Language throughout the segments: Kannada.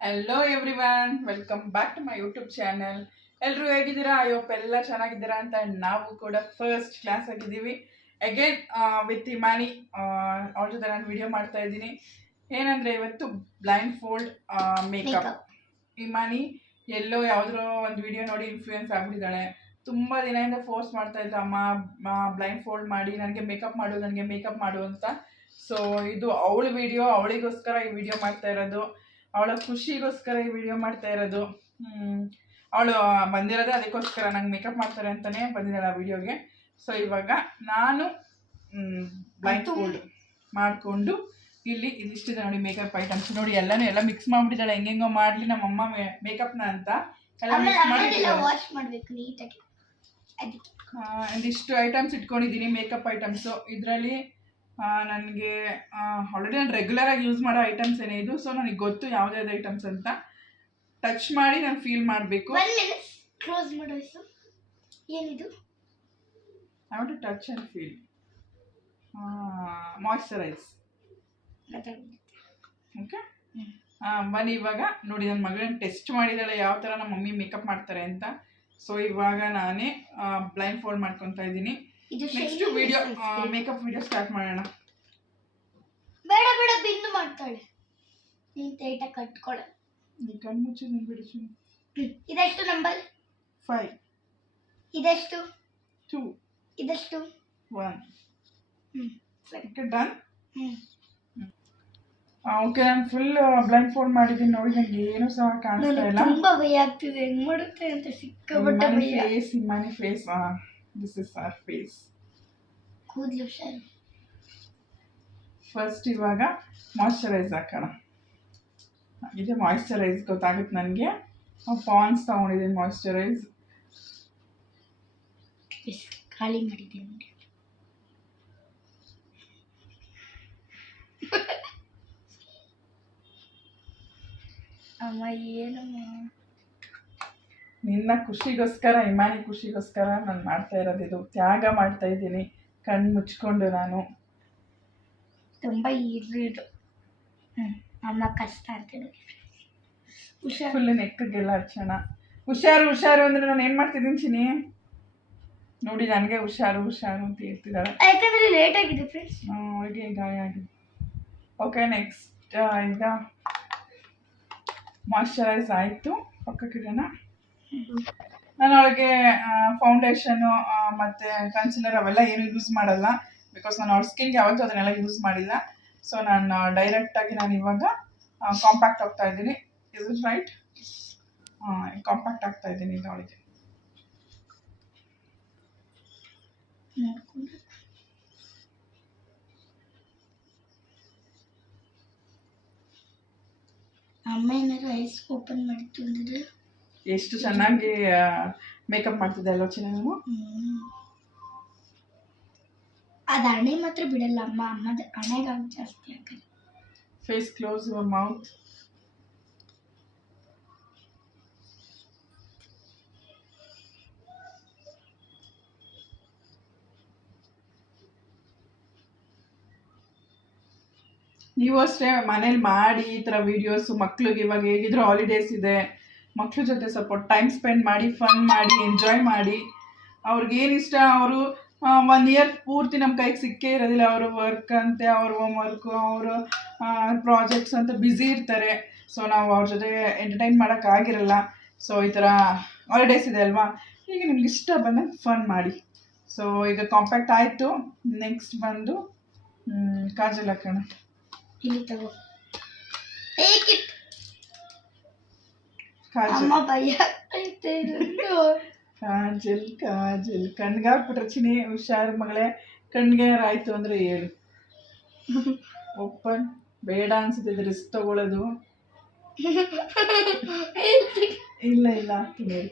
Hello everyone, welcome back to my YouTube channel. ಎಲ್ಲರೂ ಹೇಗಿದ್ದೀರಾ? ಅಯ್ಯೋಪ್ ಎಲ್ಲ ಚೆನ್ನಾಗಿದ್ದೀರಾ ಅಂತ. ನಾವು ಕೂಡ ಫಸ್ಟ್ ಕ್ಲಾಸ್ ಆಗಿದ್ದೀವಿ. ಅಗೇನ್ ವಿತ್ ಇಮಾನಿ ಅವ್ರ ಜೊತೆ ನಾನು ವಿಡಿಯೋ ಮಾಡ್ತಾ ಇದ್ದೀನಿ. ಏನಂದರೆ ಇವತ್ತು ಬ್ಲೈಂಡ್ ಫೋಲ್ಡ್ ಮೇಕಪ್. ಇಮಾನಿ ಎಲ್ಲೋ ಯಾವುದೋ ಒಂದು ವಿಡಿಯೋ ನೋಡಿ ಇನ್ಫ್ಲೂಯೆನ್ಸ್ ಆಗಿಬಿಟ್ಟಿದ್ದಾಳೆ. ತುಂಬ ದಿನದಿಂದ ಫೋರ್ಸ್ ಮಾಡ್ತಾ ಇದ್ದ ಅಮ್ಮ ಬ್ಲೈಂಡ್ ಫೋಲ್ಡ್ ಮಾಡಿ ನನಗೆ ಮೇಕಪ್ ಮಾಡು ಅಂತ. ಸೊ ಇದು ಅವಳ ವಿಡಿಯೋ, ಅವಳಿಗೋಸ್ಕರ ಈ ವಿಡಿಯೋ ಮಾಡ್ತಾ ಇರೋದು, ಅವಳ ಖುಷಿಗೋಸ್ಕರ ಈ ವಿಡಿಯೋ ಮಾಡ್ತಾ ಇರೋದು. ಅವಳು ಬಂದಿರೋದೇ ಅದಕ್ಕೋಸ್ಕರ, ನಂಗೆ ಮೇಕಪ್ ಮಾಡ್ತಾರೆ ಅಂತಲೇ ಬಂದಿದ್ದಾಳೆ ಆ ವಿಡಿಯೋಗೆ. ಸೊ ಇವಾಗ ನಾನು ಬ್ಲೈಂಡ್ ಫೋಲ್ಡ್ ಮಾಡಿಕೊಂಡು ಇಲ್ಲಿ ಇದಿಷ್ಟಿದೆ ನೋಡಿ ಮೇಕಪ್ ಐಟಮ್ಸ್. ನೋಡಿ ಎಲ್ಲ ಮಿಕ್ಸ್ ಮಾಡಿಬಿಟ್ಟಿದ್ದಾಳೆ. ಹೆಂಗೆಂಗೋ ಮಾಡಲಿ ನಮ್ಮಮ್ಮ ಮೇಕಪ್ನ ಅಂತ ಎಲ್ಲ ಮಿಕ್ಸ್ ಮಾಡಿ ಒಂದಿಷ್ಟು ಐಟಮ್ಸ್ ಇಟ್ಕೊಂಡಿದ್ದೀನಿ, ಮೇಕಪ್ ಐಟಮ್ಸು. ಇದರಲ್ಲಿ ನನಗೆ ಆಲ್ರೆಡಿ ನಾನು ರೆಗ್ಯುಲರಾಗಿ ಯೂಸ್ ಮಾಡೋ ಐಟಮ್ಸ್ ಏನೇ ಇದು. ಸೊ ನನಗೆ ಗೊತ್ತು ಯಾವುದ್ಯಾವ್ದು ಐಟಮ್ಸ್ ಅಂತ. ಟಚ್ ಮಾಡಿ ನಾನು ಫೀಲ್ ಮಾಡಬೇಕು. ಕ್ಲೋಸ್ ಮಾಡೋ ಏನಿದು? I want to touch and feel. Moisturise. Okay, ಬನ್ನಿ ಇವಾಗ ನೋಡಿ. ನನ್ನ ಮಗಳನ್ನ ಟೆಸ್ಟ್ ಮಾಡಿದ್ದಾಳೆ ಯಾವ ಥರ ನಮ್ಮ ಮಮ್ಮಿ ಮೇಕಪ್ ಮಾಡ್ತಾರೆ ಅಂತ. ಸೊ ಇವಾಗ ನಾನೇ ಬ್ಲೈಂಡ್ ಫೋಲ್ಡ್ ಮಾಡ್ಕೊತಾ ಇದ್ದೀನಿ. Next video makeup video start ಮಾಡೋಣ. ಬೇಡ ಬೇಡ, ಬಿಂದು ಮಾಡ್ತಾಳೆ. ನೀನು ತೇಟ ಕಟ್ಕೊಳ್ಳ. ನೀ ಕಣ್ಣು ಮುಚ್ಚಿ ನಿಂಬಿಡು. ಇದೆಷ್ಟು ನಂಬರ್? 5. ಇದೆಷ್ಟು? 2. ಇದೆಷ್ಟು? 1. ಸರಿ, ಓಕೆ, ಡನ್. ಓಕೆ, ನಾನು ಫುಲ್ ಬ್ಲೈಂಡ್ ಫೋಲ್ಡ್ ಮಾಡಿದ್ದೀನಿ. ನೋಡಿ, ನನಗೆ ಏನು ಸಹ ಕಾಣಿಸ್ತಾ ಇಲ್ಲ. ತುಂಬಾ ಭಯ ಆಗ್ತಿದೆ. ಹೆಂಗ್ ಮಾಡುತ್ತೆ ಅಂತ ಸಿಕ್ಕಾಪಟ್ಟೆ ಭಯ. ಇಮಾನಿ face. This is our face. ಕೂದಲು ಹುಷಾರು. ಫಸ್ಟ್ ಇವಾಗ ಮಾಯ್ಶ್ಚರೈಸ್ ಹಾಕೋಣ. ಇದೆ ಮಾಯ್ಶ್ಚರೈಸ್, ಗೊತ್ತಾಗುತ್ತೆ ನನಗೆ. ಪಾನ್ಸ್ ತಗೊಂಡಿದ್ದೀನಿ ಮಾಯ್ಶ್ಚರೈಸ್. ಖಾಲಿ ಮಾಡಿದ್ದೀನಿ. ಅಮ್ಮ ಏನಮ್ಮ, ನಿನ್ನ ಖುಷಿಗೋಸ್ಕರ, ಇಮಾನಿ ಖುಷಿಗೋಸ್ಕರ ನಾನು ಮಾಡ್ತಾ ಇರೋದು. ಇದು ತ್ಯಾಗ ಮಾಡ್ತಾ ಇದ್ದೀನಿ ಕಣ್ಣು ಮುಚ್ಕೊಂಡು. ನಾನು ತುಂಬ ಇದು ಅಮ್ಮ ಕಷ್ಟ ಆಗ್ತದೆ. ಫುಲ್ ನೆಕ್ಗೆಲ್ಲ ಹಚ್ಚೋಣ. ಹುಷಾರು ಅಂದರೆ ನಾನು ಏನು ಮಾಡ್ತಿದ್ದೀನಿ ಚಿನಿ? ನೋಡಿ, ನನಗೆ ಹುಷಾರು ಅಂತ ಹೇಳ್ತಿದ್ದಾಳೆ. ಯಾಕಂದರೆ ಲೇಟ್ ಆಗಿದೆ ಫ್ರೆಂಡ್ಸ್. ಅವಳಿಗೆ ಗಾಯ ಆಗಿದೆ. ಓಕೆ, ನೆಕ್ಸ್ಟ್ ಈಗ ಮಾಯ್ಶ್ಚರೈಸ್ ಆಯಿತು, ಪಕ್ಕಕ್ಕಿಡೋಣ. ನಾನು ಅವಳಿಗೆ ಫೌಂಡೇಶನು ಮತ್ತು ಕನ್ಸಿಲರ್ ಅವೆಲ್ಲ ಏನು ಯೂಸ್ ಮಾಡಲ್ಲ. ಬಿಕಾಸ್ ನಾನು ಅವ್ರ ಸ್ಕಿನ್ಗೆ ಯಾವತ್ತೂ ಅದನ್ನೆಲ್ಲ ಯೂಸ್ ಮಾಡಿಲ್ಲ. ಸೊ ನಾನು ಡೈರೆಕ್ಟಾಗಿ ನಾನು ಇವಾಗ ಕಾಂಪ್ಯಾಕ್ಟ್ ಹೋಗ್ತಾ ಇದ್ದೀನಿ. ಇದು ರೈಟ್? ಕಾಂಪ್ಯಾಕ್ಟ್ ಆಗ್ತಾ ಇದ್ದೀನಿ ಈಗ ಅವಳಿಗೆ. ಅಮ್ಮ ಏನಾದ್ರು ಐಸ್ ಓಪನ್ ಮಾಡ್ತಿದ್ರೆ ಎಷ್ಟು ಚೆನ್ನಾಗಿ ಮೇಕಪ್ ಮಾಡ್ತಿದ್ದೆ ಅಲ್ವ ಚಿನ್ನ ನೀವು? ಅದು ಹಣೆ ಮಾತ್ರ ಬಿಡಲ್ಲ ಅಮ್ಮ. ಅಮ್ಮದ ಹಣೆಗಾಗ ಜಾಸ್ತಿ ಆಗಲ್ಲ. Face close your mouth. ನೀವು ಅಷ್ಟೇ ಮನೇಲಿ ಮಾಡಿ ಈ ಥರ ವೀಡಿಯೋಸು. ಮಕ್ಳಿಗೆ ಇವಾಗ ಹೇಗಿದ್ರು ಹಾಲಿಡೇಸ್ ಇದೆ, ಮಕ್ಳ ಜೊತೆ ಸ್ವಲ್ಪ ಟೈಮ್ ಸ್ಪೆಂಡ್ ಮಾಡಿ, ಫನ್ ಮಾಡಿ, ಎಂಜಾಯ್ ಮಾಡಿ. ಅವ್ರಿಗೇನು ಇಷ್ಟ, ಅವರು 1 ಇಯರ್ ಪೂರ್ತಿ ನಮ್ಮ ಕೈಗೆ ಸಿಕ್ಕೇ ಇರೋದಿಲ್ಲ. ಅವರು ವರ್ಕ್ ಅಂತೆ, ಅವ್ರ ಹೋಮ್ ವರ್ಕು, ಅವರು ಪ್ರಾಜೆಕ್ಟ್ಸ್ ಅಂತ ಬ್ಯುಸಿ ಇರ್ತಾರೆ. ಸೊ ನಾವು ಅವ್ರ ಜೊತೆ ಎಂಟರ್ಟೈನ್ ಮಾಡೋಕ್ಕಾಗಿರಲ್ಲ. ಸೊ ಈ ಥರ ಹಾಲಿಡೇಸ್ ಇದೆ ಅಲ್ವಾ, ಈಗ ನಿಮ್ಗೆ ಇಷ್ಟ ಬಂದಾಗ ಫನ್ ಮಾಡಿ. ಸೊ ಈಗ ಕಾಂಪ್ಯಾಕ್ಟ್ ಆಯಿತು. ನೆಕ್ಸ್ಟ್ ಬಂದು ಕಾಜಲ್ ಹಾಕೋಣ. ಇಲ್ಲಿ ತಗೋ. ಕಾಜಲ್ ಭಯ ಆಗ್ತೈತೆ. ಕಾಜಲ್ ಕಣ್ಗಾಕ್ಬಿಟ್ರೆ ಚಿನಿ. ಹುಷಾರು ಮಗಳೇ, ಕಣ್ಗೆ ಆಯ್ತು ಅಂದರೆ ಹೇಳು. ಓಪನ್ ಬೇಡ ಅನ್ಸುತ್ತೆ ರಿಸ್ಕ್ ತಗೊಳ್ಳೋದು. ಇಲ್ಲ ಹಾಕ್ತೀನಿ.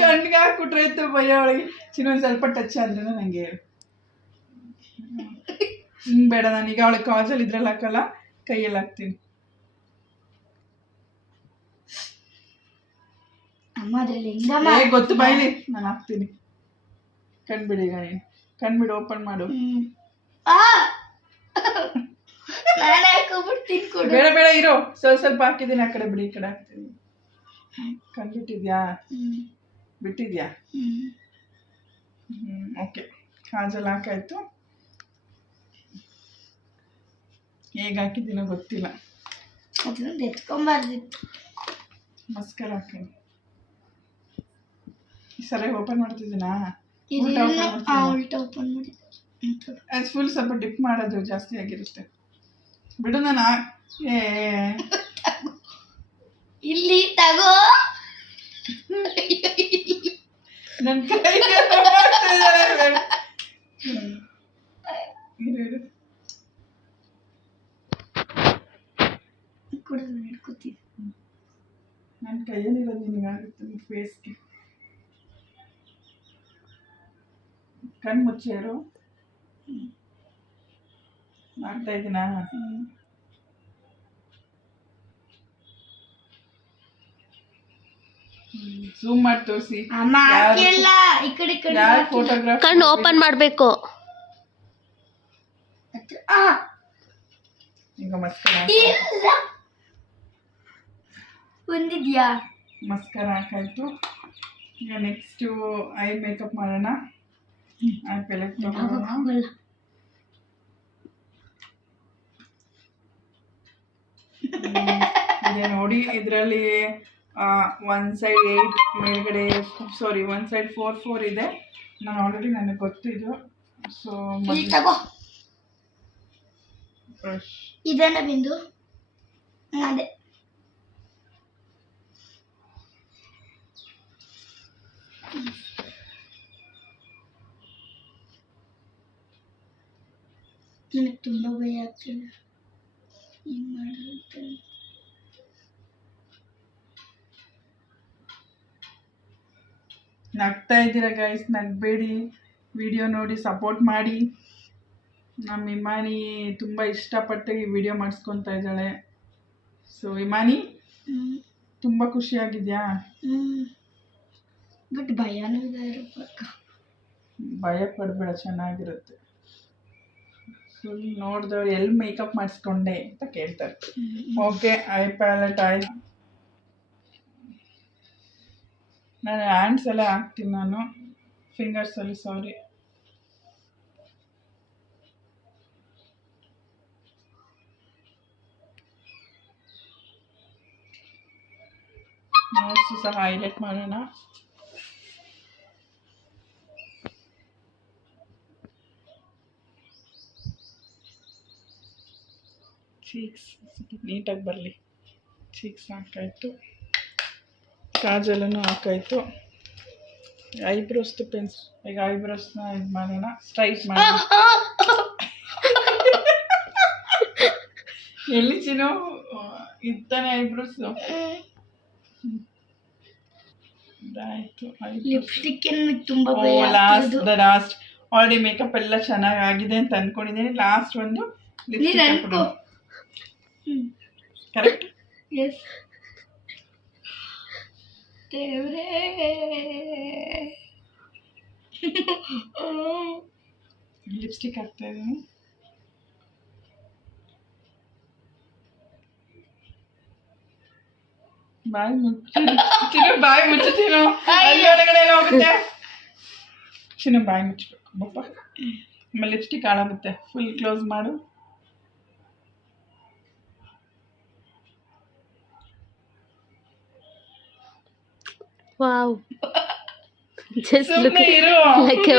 ಕಣ್ಗೆ ಹಾಕ್ಬಿಟ್ರೆ ಆಯ್ತು ಭಯ ಅವಳಿಗೆ. ಚಿನ್ನ ಒಂದು ಸ್ವಲ್ಪ ಟಚ್ ಆದ್ರೂ ನಂಗೆ ಹೇಳು. ಬೇಡ, ನಾನೀಗ ಅವಳಿಗೆ ಕಾಜಲ್ ಇದ್ರಲ್ಲಿ ಹಾಕಲ್ಲ, ಕೈಯಲ್ಲಿ ಹಾಕ್ತೀನಿ. ಗೊತ್ತು ಬಾಯ್ಲಿ, ನಾನು ಹಾಕ್ತೀನಿ. ಕಣ್ಬಿಡಿ, ಈಗ ನೀನು ಕಣ್ಬಿಡು, ಓಪನ್ ಮಾಡು. ನಾನೇ ಹಾಕೋಬಿಡ್ತೀನಿ ಕೊಡು. ಬೇಡ ಬೇಡ ಇರೋ, ಸ್ವಲ್ಪ ಸ್ವಲ್ಪ ಹಾಕಿದ್ದೀನಿ, ಆ ಕಡೆ ಬಿಡಿ, ಈ ಕಡೆ ಹಾಕ್ತೀನಿ. ಕಂಡ್ಬಿಟ್ಟಿದ್ಯಾ? ಬಿಟ್ಟಿದ್ಯಾ? ಓಕೆ, ಕಾಜಲ್ ಹಾಕಾಯ್ತು. ಹೇಗೆ ಹಾಕಿದ್ದೀನೋ ಗೊತ್ತಿಲ್ಲ. ಅದೊಂದು ಎತ್ಕೊಂಬಾರ್ದಿತ್ತು. ಮಸ್ಕರ ಹಾಕಿ ಸರಿ ಓಪನ್ ಮಾಡ್ತಿದ್ದೀನಾ? ಉಲ್ಟಾ ಓಪನ್ ಮಾಡಿ ಅದು ಫುಲ್ ಸ್ವಲ್ಪ ಡಿಪ್ ಮಾಡೋದು ಜಾಸ್ತಿ ಆಗಿರುತ್ತೆ. ಬಿಡು, ನಾನು ಇಲ್ಲಿ ತಗೋ. ನನ್ನ ಕೈ ಕುಡಿದು ಹಿಡ್ಕೊತೀವಿ. ನನ್ನ ಕೈಯಲ್ಲಿರೋದು ನಿನಗಾಗುತ್ತೆ ಫೇಸ್ಗೆ. ಕಣ್ಣು ಮುಚ್ಚಾರು ಮಾಡ್ತಾ ಇದ್ದೀನಾ? ಝೂಮ್ ಮಾಡಿ ತೋರಿಸಿ. ಅಮ್ಮ ಹಾಕಿಲ್ಲ, ಈ ಕಡೆ ಈ ಕಡೆ ಯಾರು ಫೋಟೋಗ್ರಾಫ್ ಕಣ್ಣು ಓಪನ್ ಮಾಡಬೇಕು. ಈಗ ಮಸ್ಕರ ಇಲ್ಲ ಬಂದಿದ್ಯಾ? ಮಸ್ಕರ ಹಾಕಾಯ್ತು. ಈಗ ನೆಕ್ಸ್ಟು ಐ ಮೇಕಪ್ ಮಾಡೋಣ. ಐ ಪ್ಯಾಲೆಟ್ ತಗೊಳ್ಳೋಣ. ಇದೆ ನೋಡಿ, ಇದರಲ್ಲಿ ಒನ್ ಸೈಡ್ 8 ಮೇಲ್ಗಡೆ, ಸಾರಿ ಒನ್ ಸೈಡ್ 4 ಇದೆ. ನಾನು ಆಲ್ರೆಡಿ ನನಗೆ ಗೊತ್ತಿದ್ದು. ಸೊ ಇಲ್ಲಿ ತಗೋ. ಬ್ರಷ್ ಇದನ್ನ ಬಿಂದು ಅದೇ ನನಗೆ ತುಂಬ ಭಯ ಆಗ್ತಿದೆ. ಏನು ಮಾಡೋದು? ನಗ್ತಾ ಇದ್ದೀರಾ ಗೈಸ್? ನಗಬೇಡಿ, ವಿಡಿಯೋ ನೋಡಿ ಸಪೋರ್ಟ್ ಮಾಡಿ. ನಮ್ಮ ಇಮಾನಿ ತುಂಬ ಇಷ್ಟಪಟ್ಟು ಈ ವಿಡಿಯೋ ಮಾಡಿಸ್ಕೊತಾ ಇದ್ದಾಳೆ. ಸೊ ಇಮಾನಿ, ತುಂಬ ಖುಷಿಯಾಗಿದೆಯಾ? ಬಟ್ ಭಯನೂ ಇದೆ. ಭಯ ಪಡಬೇಡ, ಚೆನ್ನಾಗಿರುತ್ತೆ. ಫುಲ್ ನೋಡಿದವ್ರು ಎಲ್ಲಿ ಮೇಕಪ್ ಮಾಡಿಸ್ಕೊಂಡೆ ಅಂತ ಕೇಳ್ತಾರೆ. ಓಕೆ, ಐ ಪ್ಯಾಲೆಟ್ ಆಯ್ತು. ನಾನು ಹ್ಯಾಂಡ್ಸ್ ಎಲ್ಲ ಹಾಕ್ತೀನಿ, ನಾನು ಫಿಂಗರ್ಸಲ್ಲಿ ಸಾರಿ. ನೋಟ್ಸು ಸಹ ಹೈಲೈಟ್ ಮಾಡೋಣ. ಚೀಕ್ಸ್ ನೀಟಾಗಿ ಬರಲಿ. ಚೀಕ್ಸ್ ಹಾಕಾಯ್ತು, ಕಾಜಲನ್ನು ಹಾಕಾಯ್ತು. ಐಬ್ರೋಸ್ದು ಪೆನ್ಸ್, ಈಗ ಐಬ್ರೋಸ್ನ ಇದು ಮಾಡೋಣ, ಸ್ಟ್ರೈಟ್ ಮಾಡೋಣ. ಎಲ್ಲಿ ಚಿನ್ನು ಇತ್ತಾನೆ ಐಬ್ರೋಸು? ಇದಾಯಿತು. ಲಿಪ್ಸ್ಟಿಕ್ ತುಂಬ ಭಯ. ಲಾಸ್ಟ್ ಆಲ್ರೆಡಿ ಮೇಕಪ್ ಎಲ್ಲ ಚೆನ್ನಾಗಿ ಆಗಿದೆ ಅಂತ ಅಂದ್ಕೊಂಡಿದ್ದೀನಿ. ಲಾಸ್ಟ್ ಒಂದು ಲಿಪ್ಸ್ಟಿಕ್ ಕರೆಕ್ಟ್? ಎಸ್. ದೇವ್ರೇ, ಲಿಪ್ಸ್ಟಿಕ್ ಹಾಕ್ತಾ ಇದ್ದೀನಿ. ಬಾಯಿ ಮುಚ್ಚಿನ ಬಾಯಿ ಮುಚ್ಚುತ್ತೀನೋ ಅಲ್ಲಿ ಒಳಗಡೆ ಎಲ್ಲ ಹೋಗುತ್ತೆ. ಚಿನ್ನ ಬಾಯಿ ಮುಚ್ಚಬೇಕು ಬಪ್ಪ, ಆಮೇಲೆ ಲಿಪ್ಸ್ಟಿಕ್ ಹಾಳಾಗುತ್ತೆ. ಫುಲ್ ಕ್ಲೋಸ್ ಮಾಡು. ವಾವ್, just look ಸುಮ್ಮನೆ ಇರು. like a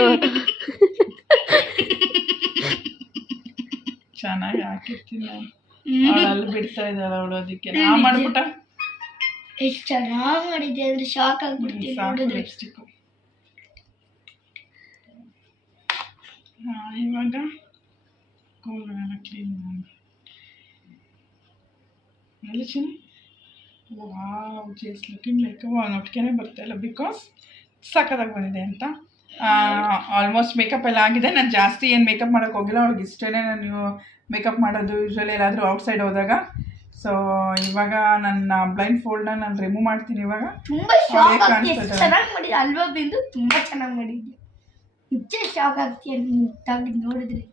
ಚೆನ್ನಾಗಿ ಹಾಕಿರ್ತೀನಿ ನಾನು. ಅವಳು ಅಲ್ಲಿ ಬಿಡ್ತಾ ಇದ್ದಾಳೆ, ಅವಳು ಅದಕ್ಕೆ ನಾ ಮಾಡ್ಬಿಟ್ಟ. ಎಷ್ಟು ಚೆನ್ನಾಗಿ ಮಾಡಿದ್ದೆ ಅಂದ್ರೆ ಶಾಕ್ ಆಗ್ಬಿಡ್ತೀನಿ ನೋಡಿದ್ರೆ. ಲಿಪ್ಸ್ಟಿಕ್ ಇವಾಗ ಕೋಲ್ಗಳೆಲ್ಲ ಕ್ಲೀನ್ ಮಾಡಿ ಎಲ್ಲಿ ಚಿನ್ನ. ವಾವ್, ಜೇಸ್ ಲುಕಿಂಗ್ ಲೈಕ್ ಒಟ್ಟಿಗೆ ಬರ್ತಾ ಇಲ್ಲ, ಬಿಕಾಸ್ ಸಕ್ಕತ್ತಾಗಿ ಬಂದಿದೆ ಅಂತ. ಆಲ್ಮೋಸ್ಟ್ ಮೇಕಪ್ ಎಲ್ಲ ಆಗಿದೆ. ನಾನು ಜಾಸ್ತಿ ಏನು ಮೇಕಪ್ ಮಾಡೋಕ್ಕೆ ಹೋಗಿಲ್ಲ. ಅವ್ಳಿಗೆ ಇಷ್ಟೇ ನಾನು ಮೇಕಪ್ ಮಾಡೋದು ಯೂಶ್ವಲಿ ಎಲ್ಲಾದರೂ ಔಟ್ಸೈಡ್ ಹೋದಾಗ. ಸೊ ಇವಾಗ ನನ್ನ ಬ್ಲೈಂಡ್ ಫೋಲ್ಡ್ನ ನಾನು ರಿಮೂವ್ ಮಾಡ್ತೀನಿ. ಇವಾಗ ತುಂಬ ಶಾಕ್ ಆಗ್ತಿ. ಎಷ್ಟು ಚೆನ್ನಾಗಿ ಮಾಡಿದ್ದೆ ಅಲ್ವಾ ಬಿಂದು? ತುಂಬ ಚೆನ್ನಾಗಿ ಮಾಡಿದ್ದೆ. ನಿಜ ಶಾಕ್ ಆಗ್ತೀಯ ತೆಗೆದು ನೋಡಿದ್ರೆ.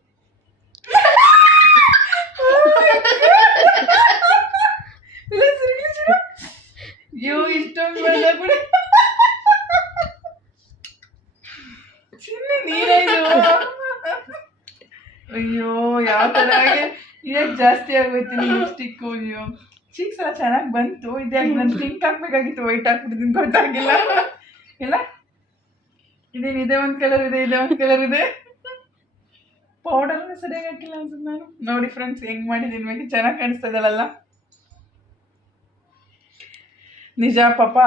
ಅಯ್ಯೋ ಯಾವ ಥರ ಇದಕ್ಕೆ ಜಾಸ್ತಿ ಆಗೋಯ್ತು ಲಿಪ್ಸ್ಟಿಕ್ಕು. ಅಯ್ಯೋ ಚೀಕ್ಸ್ ಎಲ್ಲ ಚೆನ್ನಾಗಿ ಬಂತು. ಇದೇ ನಾನು ಪಿಂಕ್ ಹಾಕ್ಬೇಕಾಗಿತ್ತು, ವೈಟ್ ಹಾಕ್ಬಿಟ್ಟಿದ್ದೀನಿ ಗೊತ್ತಾಗಿಲ್ಲ. ಇಲ್ಲ ಇದೇ ಒಂದು ಕಲರ್ ಇದೆ, ಇದೇ ಒಂದು ಕಲರ್ ಇದೆ. ಪೌಡರ್ನ ಸರಿಯಾಗಿ ಹಾಕಿಲ್ಲ ಅನ್ಸುತ್ತೆ ನಾನು. ನೋಡಿ ಫ್ರೆಂಡ್ಸ್ ಹೆಂಗ್ ಮಾಡಿದ್ದೀನಿ, ಮೇಲೆ ಚೆನ್ನಾಗಿ ಕಾಣಿಸ್ತದಲ್ಲ. ನಿಜ ಪಾಪ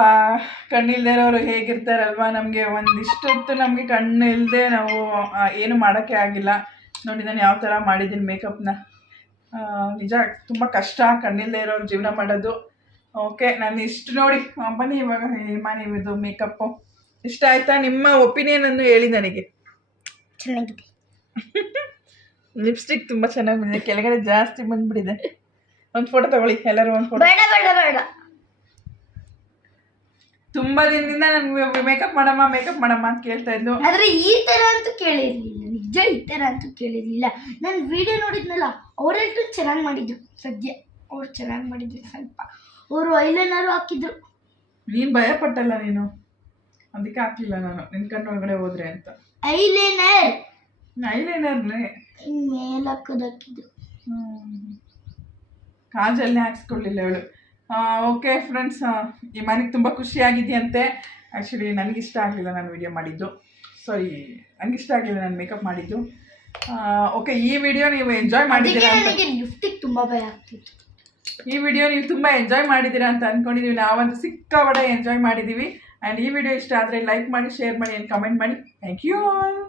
ಕಣ್ಣಿಲ್ದೇ ಇರೋರು ಹೇಗಿರ್ತಾರಲ್ವಾ, ನಮಗೆ ಒಂದಿಷ್ಟು ಹೊತ್ತು ನಮಗೆ ಕಣ್ಣು ಇಲ್ಲದೆ ನಾವು ಏನು ಮಾಡೋಕ್ಕೆ ಆಗಿಲ್ಲ. ನೋಡಿ ನಾನು ಯಾವ ಥರ ಮಾಡಿದ್ದೀನಿ ಮೇಕಪ್ನ. ನಿಜ ತುಂಬ ಕಷ್ಟ ಕಣ್ಣಿಲ್ದೇ ಇರೋರು ಜೀವನ ಮಾಡೋದು. ಓಕೆ ನಾನು ಇಷ್ಟು ನೋಡಿ ಬನ್ನಿ ಇವಾಗ ಇದು ಮೇಕಪ್ಪು ಇಷ್ಟ ಆಯ್ತಾ? ನಿಮ್ಮ ಒಪಿನಿಯನನ್ನು ಹೇಳಿ ನನಗೆ. ಚೆನ್ನಾಗಿದೆ. ಲಿಪ್ಸ್ಟಿಕ್ ತುಂಬ ಚೆನ್ನಾಗಿ ಬಂದಿದೆ, ಕೆಳಗಡೆ ಜಾಸ್ತಿ ಬಂದ್ಬಿಟ್ಟಿದೆ. ಒಂದು ಫೋಟೋ ತಗೊಳ್ಳಿ ಎಲ್ಲರೂ, ಒಂದು ಫೋಟೋ. ಬೇಡ ಬೇಡ ಬೇಡ. ತುಂಬಾ ದಿನದಿಂದ ನನ್ಗೆ ಮೇಕಪ್ ಮಾಡಮ್ಮ ಅಂತ ಕೇಳ್ತಾ ಇದ್ಲು. ಆದ್ರೆ ಈ ತರ ಅಂತೂ ಕೇಳಿರ್ಲಿಲ್ಲ, ನಿಜ ಈ ತರ ಅಂತೂ ಕೇಳಿರ್ಲಿಲ್ಲ. ನಾನು ವಿಡಿಯೋ ನೋಡಿದ್ನಲ್ಲ, ಅವರೆಲ್ಲರೂ ಚೆನ್ನಾಗಿ ಮಾಡಿದ್ರು. ಸದ್ಯ ಅವ್ರು ಚೆನ್ನಾಗಿ ಮಾಡಿದ್ರು. ಸ್ವಲ್ಪ ಅವರು ಐಲೈನರು ಹಾಕಿದ್ರು. ನೀನು ಭಯ ಪಟ್ಟಲ್ಲ, ನೀನು ಅದಕ್ಕೆ ಹಾಕ್ಲಿಲ್ಲ ನಾನು, ನಿನ್ ಕಣ್ಣು ಒಳಗಡೆ ಹೋದ್ರೆ ಅಂತ. ಐಲೈನರ್ನೇ ಮೇಲೆ ಹಾಕೋದಾಕಿದ್ರು. ಕಾಜಲ್ನೇ ಹಾಕ್ಸ್ಕೊಳ್ಳಿಲ್ಲ ಅವಳು. ಓಕೆ ಫ್ರೆಂಡ್ಸ್, ಈ ಮನೆಗೆ ತುಂಬ ಖುಷಿಯಾಗಿದೆಯಂತೆ. ಆ್ಯಕ್ಚುಲಿ ನನಗಿಷ್ಟ ಆಗಲಿಲ್ಲ ನಾನು ವಿಡಿಯೋ ಮಾಡಿದ್ದು, ಸಾರಿ ನನಗಿಷ್ಟ ಆಗಲಿಲ್ಲ ನಾನು ಮೇಕಪ್ ಮಾಡಿದ್ದು. ಓಕೆ ಈ ವಿಡಿಯೋ ನೀವು ಎಂಜಾಯ್ ಮಾಡಿದ್ದೀರಾ ಅಂತ, ಲಿಫ್ಟಿಗೆ ತುಂಬ ಭಯ ಆಗ್ತಿತ್ತು. ಈ ವಿಡಿಯೋ ನೀವು ತುಂಬ ಎಂಜಾಯ್ ಮಾಡಿದ್ದೀರಾ ಅಂತ ಅಂದ್ಕೊಂಡಿದ್ದೀವಿ. ನಾವಂತೂ ಸಿಕ್ಕಾಪಟ್ಟೆ ಎಂಜಾಯ್ ಮಾಡಿದ್ದೀವಿ. ಆ್ಯಂಡ್ ಈ ವಿಡಿಯೋ ಇಷ್ಟ ಆದರೆ ಲೈಕ್ ಮಾಡಿ, ಶೇರ್ ಮಾಡಿ ಆ್ಯಂಡ್ ಕಮೆಂಟ್ ಮಾಡಿ. Thank you all.